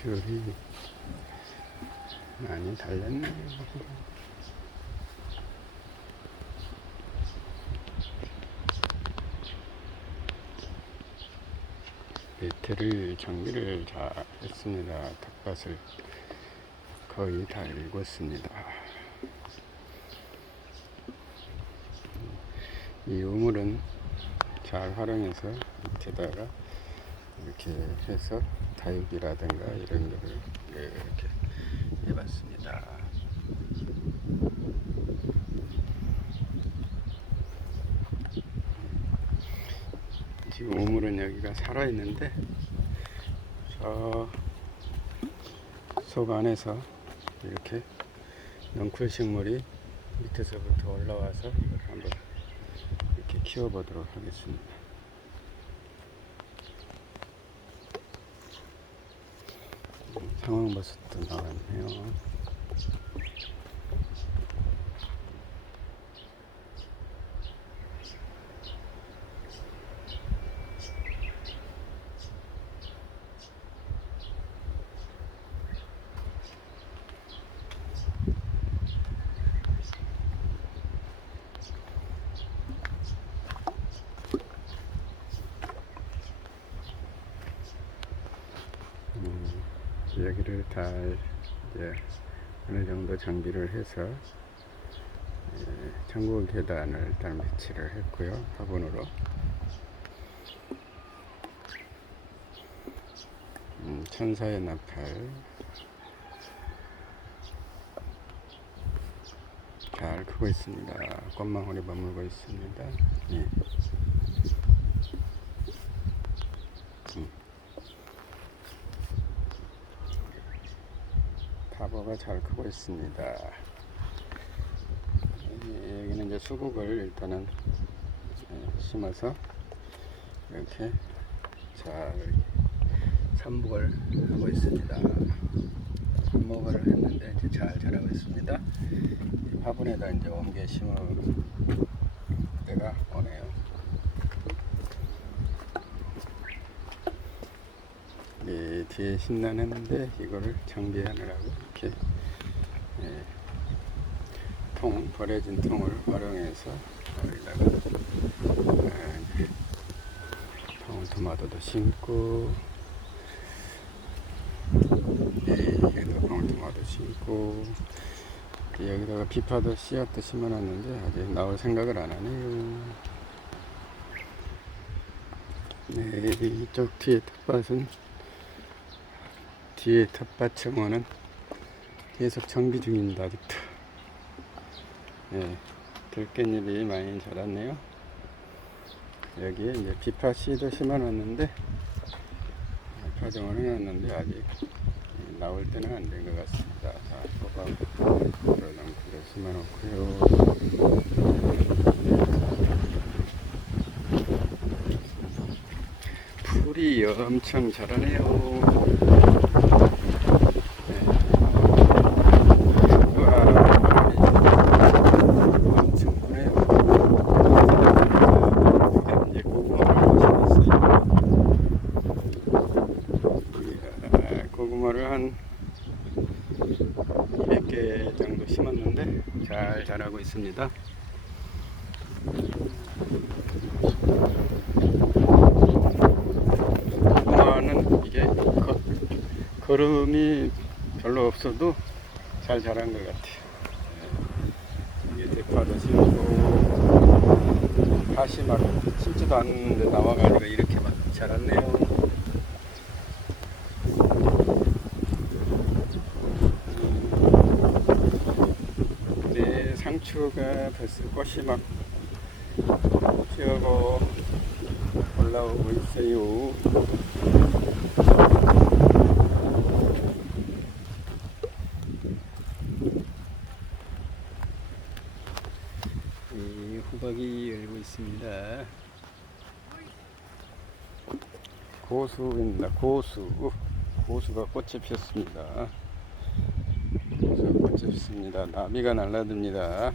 귤이 많이 달렸네. 밑에를 정비를 잘 했습니다. 텃밭을 거의 다 읽었습니다. 이 우물은 잘 활용해서 밑에다가 이렇게 해서 다육이라든가 이런 거를 이렇게 해봤습니다. 지금 우물은 여기가 살아있는데 저 속 안에서 이렇게 넝쿨 식물이 밑에서부터 올라와서 이걸 한번 이렇게 키워보도록 하겠습니다. 음, 상황버섯도 나왔네요. 음, 여기를 다 이제 어느 정도 정비를 해서 예, 전국 계단을 일단 배치를 했고요 화분으로. 음, 천사의 나팔. 잘 크고 있습니다. 꽃망울이 머물고 있습니다. 예. 다보가 잘 크고 있습니다. 여기- 여기는 이제 수국을 일단은 예, 심어서 이렇게 잘 삽목을 하고 있습니다. 삽목을 했는데 이제 잘 자라고 있습니다. 이 화분에다 이제 옮겨 심을 때가 오네요. 이 뒤에 신난했는데 이거를 정비하느라고 이렇게 예, 통 버려진 통을 활용해서 여기다가 예, 방울토마토도 심고 예, 여기다 방울토마토 심고 여기다가 비파도 씨앗도 심어놨는데 아직 나올 생각을 안 하네요. 네, 이쪽 뒤에 텃밭은 뒤에 텃밭 정원은 계속 정비 중입니다. 아직도 예, 들깻잎이 많이 자랐네요. 여기에 이제 비파 씨도 심어놨는데 정원 해놨는데 아직 나올 때는 안 된 것 같습니다. 자, 호박 그러장구를 심어놓고요. 풀이 엄청 자라네요 엄청 크네요. 이제 고구마를 심었어요. 이야, 고구마를 한 200개 정도 심었는데 잘 자라고 있습니다. 고구마는 이게 거, 거름이 별로 없어도 잘 자란 것 같아요. 이게 대파도 심고 막 심지도 않는데 나와가지고 이렇게 막 자랐네요. 네, 상추가 벌써 꽃이 막 피어고 올라오고 있어요. 이 호박이 열고 있습니다. 고수입니다. 고수. 고수가 꽃이 피었습니다. 꽃이 피었습니다. 나비가 날라듭니다.